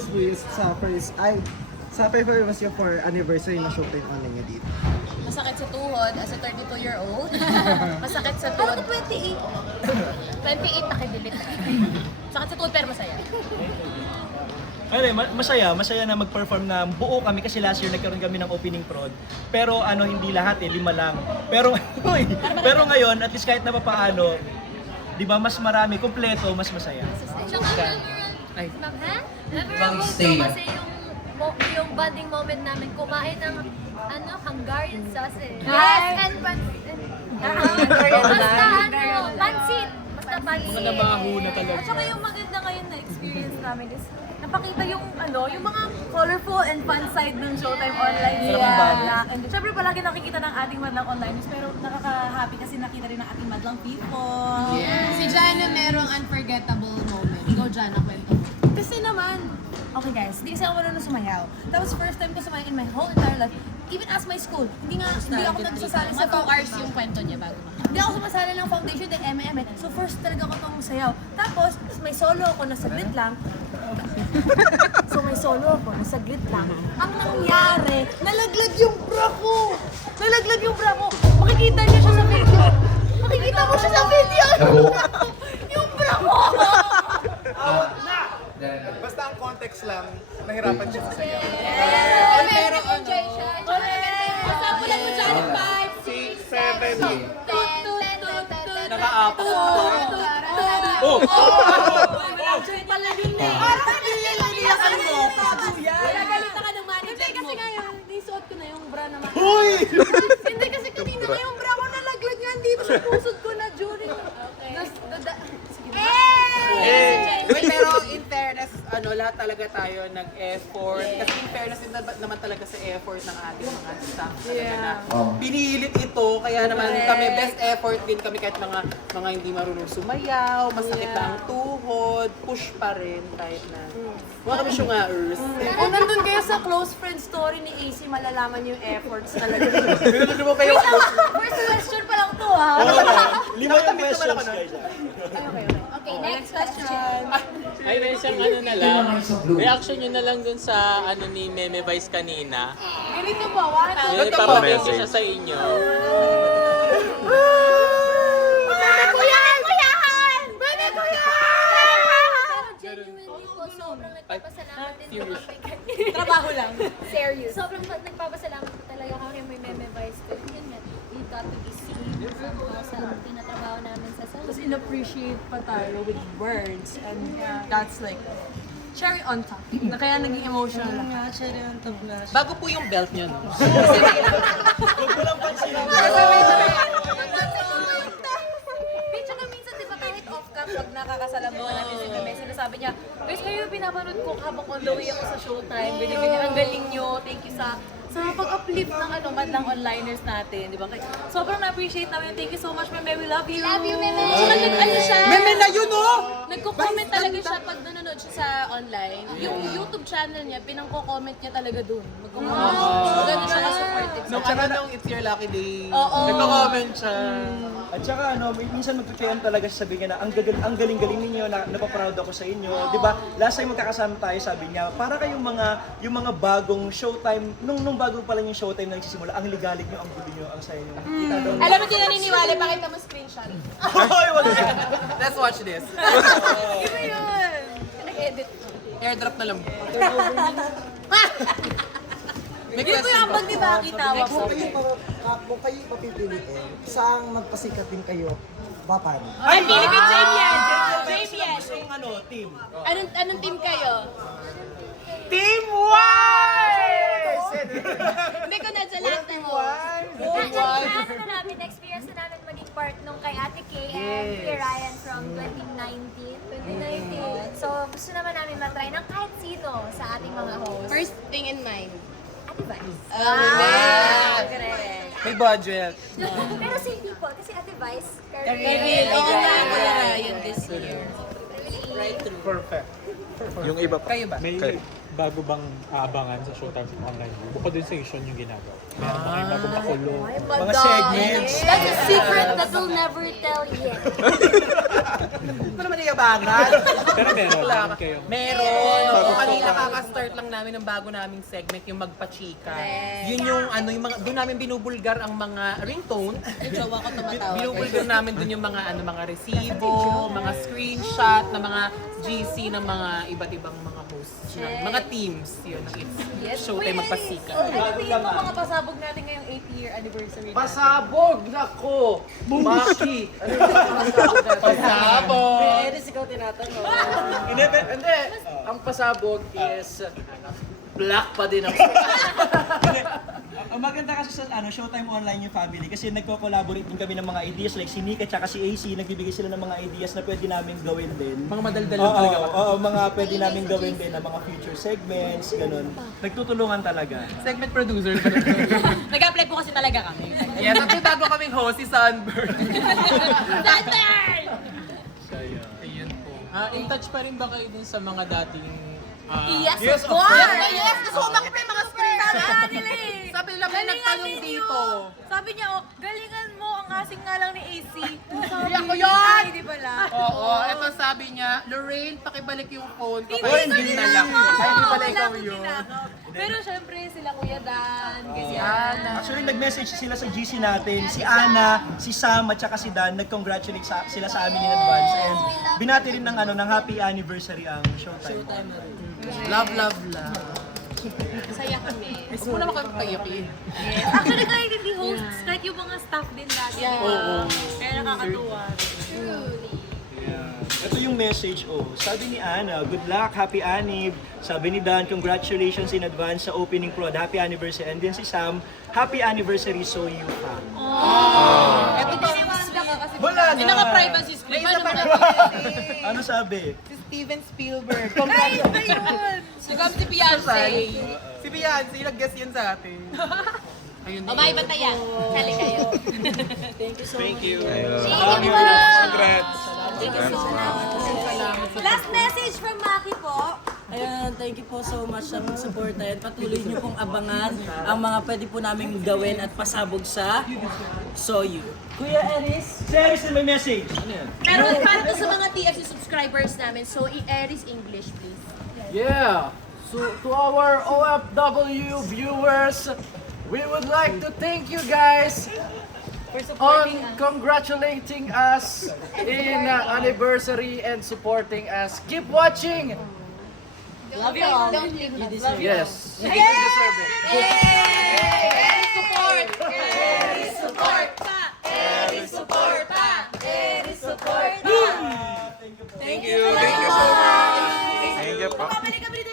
experience sa performance niyo for anniversary na Showtime Online niyo dito? Masakit sa tuhod as a 32-year-old. Masakit sa tuhod. Ano 28? 28 nakidelete. Sakit sa tuhod pero masaya. Masaya na mag-perform na buo kami kasi last year nagkaroon kami ng opening prod. Pero hindi lahat 5 lang. Pero pero ngayon at least kahit na papaano, 'di ba mas marami, kumpleto, mas masaya. Tsaka memorable to kasi yung bonding moment namin kumain ng Hungarian sausage. Yes, and Pansit. Basta pansit. Mga nabaho na talaga. At saka yung maganda ngayon na experience namin is napakita yung yung mga colorful and fun side ng Showtime Online. And syempre palagi nakikita ng ating madlang online news pero nakaka-happy kasi nakita rin ng ating madlang people. Si Jana merong unforgettable moment. Ikaw, Jana, kwento mo. Kasi naman, okay guys, hindi kasi ako marunong sumayaw. That was first time ko sumayaw in my whole entire life. Even as my school, hindi ako nagsasali sa 2 hours yung kwento niya bago Hindi ako sumasali ng foundation din M&M. So first talaga ako itong sayaw. Tapos, may solo ako na saglit lang. Ang nangyari, nalaglag yung bra ko. Makikita niyo siya sa video. Makikita mo siya sa video. Yung bra ko. Basta ang context lang, nahirapan siya sa sayaw. Pero enjoy siya. Kasapulan mo dyan, 5, 6, 7, Nakaapak. Palaging na. Parang nililiyakan mo. Nagalit na ka ng manager mo. Kasi ngayon, nisuot ko na yung bra naman. Hindi kasi kanina na yung bra ko nalaglag nga dito sa pusod ko na during. Wait, pero in fairness, lahat talaga tayo nag-effort. Kasi in fairness din naman talaga sa effort ng ating mga staff talaga na pinilit ito. Kaya naman kami, best effort din kami kahit mga hindi marunong sumayaw, masakit na ang tuhod, push pa rin kahit na. Mga kami syungers. Kung nandun kayo sa close friend story ni AC, malalaman yung efforts talaga. Pinunod mo kayo. First question pa lang to ha. 5 yung questions guys. Okay, next question. Ay, may isang na lang. Reaction nyo na lang dun sa ni Meme Vice kanina. Ganito ba? May papamessage siya sa inyo. Pero genuinely po, sobrang nagpapasalamat din po kami. Trabaho lang. Serious. Sobrang nagpapasalamat po talaga kami may Meme Vice ko. Yun nga, we got to be seen sa tinatrabaho namin sa salon. Tapos in-appreciate pa tayo with words. And that's like, cherry on top. Na kaya naging emotional lang. Bago po yung belt niyo, no? Tsaka minsan, di ba, kahit off-cam, pag nakakasalamuhan natin si Meme, sinasabi niya, guys, kayo yung pinapanood ko habang on the way ako sa Showtime. Ganyan, ang galing nyo. Thank you sa pag-uplift ng madlang onliners natin, di ba? Sobrang na-appreciate namin. Thank you so much, Meme. We love you. Love you, Meme. Tsaka siya. Meme na yun, oh! Nagko-comment talaga siya pag nanonood siya sa online. Yung YouTube channel niya, pinangko-comment niya talaga dun. Magko-comment siya. So, ganun siya ka-supportive. Nung It's Your Lucky Day, Oo. nagko-comment siya. At saka minsan magpipilian talaga siya, sabi niya na ang galing-galing ninyo, napaproud ako sa inyo. 'Di ba? Last time magkakasama tayo, sabi niya, para kayong yung mga bagong Showtime, nung bago pa lang yung Showtime na nagsisimula, ang ligalig niyo, ang gulo niyo, ang saya niyo. Kita daw. Alam mo, di naniniwala. Pakita mo screenshot. Hoy, wala. Let's watch this. Iba yun. Nag-edit. Airdrop na lang. May Dito question yung ba? pag di ba kitawag ko. Kung kayo papipiliin, saan magpasikat din kayo, Bapan? Ay, Philippine Dream yan! Dream yan! Yung team. Anong team kayo? Team Wise! Hindi ko na sa lahat na mo. Na-experience na namin maging part nung kay Ate Kay and kay Ryan from 2019. So, gusto naman namin matry ng kahit sino sa ating mga hosts. First thing in mind. Ate Vice. Correct. May budget. Pero same people, kasi Ate Vice, Reveal. Oo nga, Kuya Ryan this year. Perfect. Yung iba pa. Kayo ba? May bago bang aabangan sa Showtime online? Bukod din sa station yung ginagawa. Meron ba kayong bagong pakulo? Mga segments. That's a secret that we'll never tell yet. Ito naman yabangan. Pero meron kayo. Meron. Oo, kanina kaka-start lang namin ng bago naming segment, yung magpachika. Yun yung ano, yung mga, doon namin binubulgar ang mga ringtone. Yung jowa ko tumatawag. Binubulgar namin doon yung mga ano, mga resibo, mga screenshot na mga GC ng mga iba't ibang mga hosts, ng mga teams. Yun, ng It's Showtime Magpasika. Ano tingin mo mga pasabog natin ngayong 8th year anniversary natin? Pasabog! Nako! Maki! Pasabog! Hindi, ang pasabog is black pa din ang Ang maganda kasi sa Showtime Online yung family kasi nagko-collaborate din kami ng mga ideas like si Nika at si AC, nagbibigay sila ng mga ideas na pwede namin gawin din. Mga madaldal Oo, talaga. oo, mga pwede namin gawin din ng mga future segments, ganun. Nagtutulungan talaga. Segment producer. Nag-apply po kasi talaga kami. Yes, at may bago kaming host, si Sunburn. Ayun po. In touch pa rin ba kayo dun sa mga dating Yes, of course! Yes, gusto ko makita yung mga screen. Sabi nila eh. Sabi nila may nagtanong dito. Sabi niya, oh, galingan mo, ang asing nga lang ni AC. Sabi Ako yun! Hindi pala. Oo, eto sabi niya, Lorraine, pakibalik yung phone ko. Hindi na lang. Ay, hindi pala Wala ikaw akong yun. tinakaw. Pero syempre, sila Kuya Dan, kasi Actually, nag-message sila sa GC natin. Si Ana, si Sam, at saka si Dan, nag-congratulate sila sa amin in advance. And binati rin ng happy anniversary ang Showtime. Love, love, love. saya kami. Gusto mo naman kami payakin. Actually, kahit hindi hosts, kahit yung mga staff din dati. Oo. Kaya nakakatuwa. Ito yung message, sabi ni Ana, good luck, happy anib. Sabi ni Dan, congratulations in advance sa opening prod, happy anniversary. And then si Sam, happy anniversary, so you can. Eto ba? Wala na! Naka-privacy screen. May isa pa Ano sabi? Si Steven Spielberg. Ay, ba yun? Sigam si Beyonce. Si Beyonce, nag-guess yun sa atin. Ayun O, may batayan. Sali kayo. Thank you. Congrats! Thank you so much. Last message from Maki po. Ayan, thank you po so much sa supportan. Patuloy niyo pong abangan ang mga pwede po namin gawin at pasabog sa Soyu. Kuya Eris? Si Aris na may message. Ano yan? Pero para to sa mga TFC subscribers namin, so i-Aris English please. Yeah, so to our OFW viewers, we would like to thank you guys on congratulating us in anniversary and supporting us. Keep watching. Love you all. Yes, you deserve it. Support! Aries support! Aries support! Aries support! Thank you so much! Thank you po. Babalik kami dito